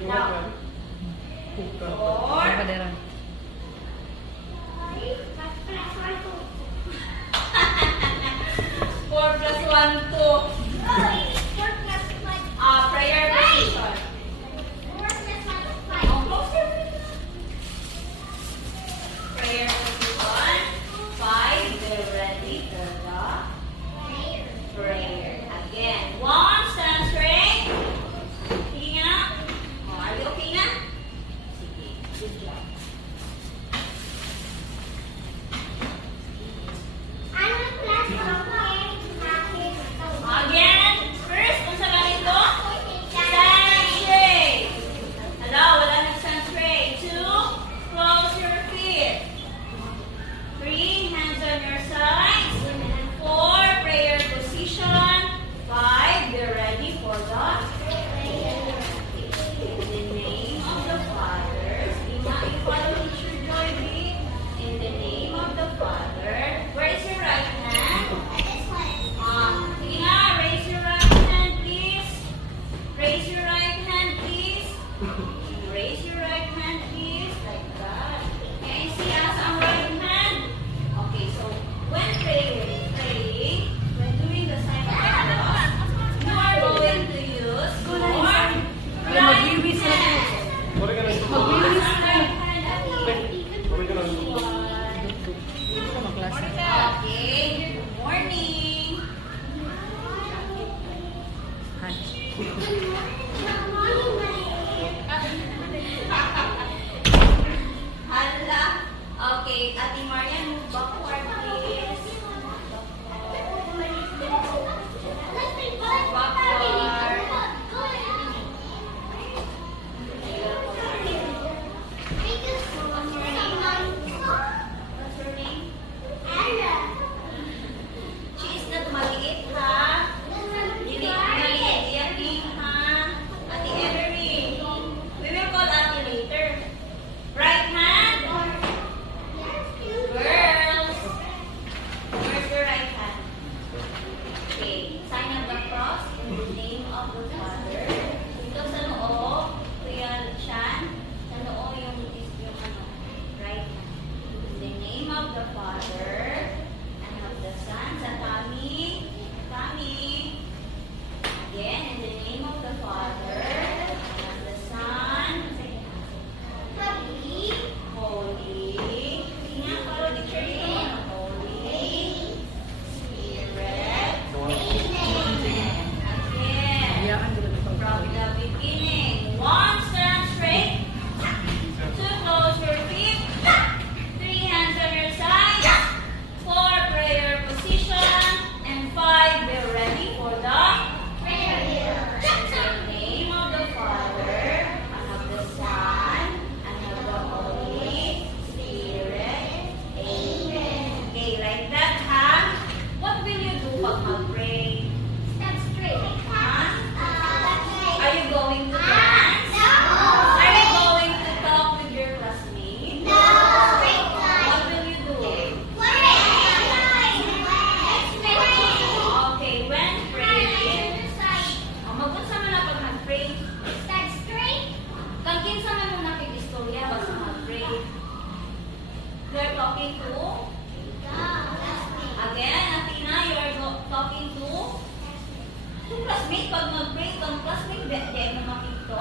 Now, 4. Kaderan. 4 plus 1, 2. Prayer position. Oh, close your window. Prayer position. 5. Get ready for the prayer. Again. 1. Stand straight. Sige nga. Oh, are you okay na? Sige. Good job. Again. First, kung sa ganito, stand straight. Hello, wala nag-stand straight. 2, close your feet. 3, hands on your sides. 4, prayer position. 5, be ready for the prayer. In the name of the Father. Sige nga, i-follow Teacher Joy B. In the name of the Father. Where is your right hand? Sige nga, raise your right hand, please. Raise your right hand, please. Raise your right hand, please. Like that. Can you see us on right hand? Okay, so when praying, when doing the sign of the cross, you are going to use your right hand. Maglinis na. Maglinis Use na. ang right hand at Ito ang klase. Okay, good morning. Hi. Hala. Okay, Ate Marian, move backward, please. What's her name? She is not maliit, ha? Hindi maliit. Yaking, ha? Ate Emery. We will call Ate later. Right hand. Girls. Where's your right hand? Okay. Sign of the cross in the name of the Father. Ito sa noo. Kuya Chan. Sa noo yung right hand. In the name of the Father and of the Son. Sa tummy. Tummy. Again, in the name of the Father and of the Son. Holy. Sige nga, follow the church. Holy Spirit. Again. Hayaan ko lang ito. From the beginning. 1, stand straight. 2, close your feet. 3, hands on your side. 4, prayer position. And 5, be ready for the prayer. In the name of the Father, and of the Son, and of the Holy Spirit. Amen. Okay, like that, ha? What will you do pag mag-pray? Huh? Are you going to dance? Are you going to talk with your classmates? What will you do? Okay, when praying, magunsa man na pag mag-pray. Kagkinsa man muna kay istorya basta mag-pray. You're talking to? Again, Athena, you are talking to? To classmate, pag mag-pray, itong classmate, di na makikita.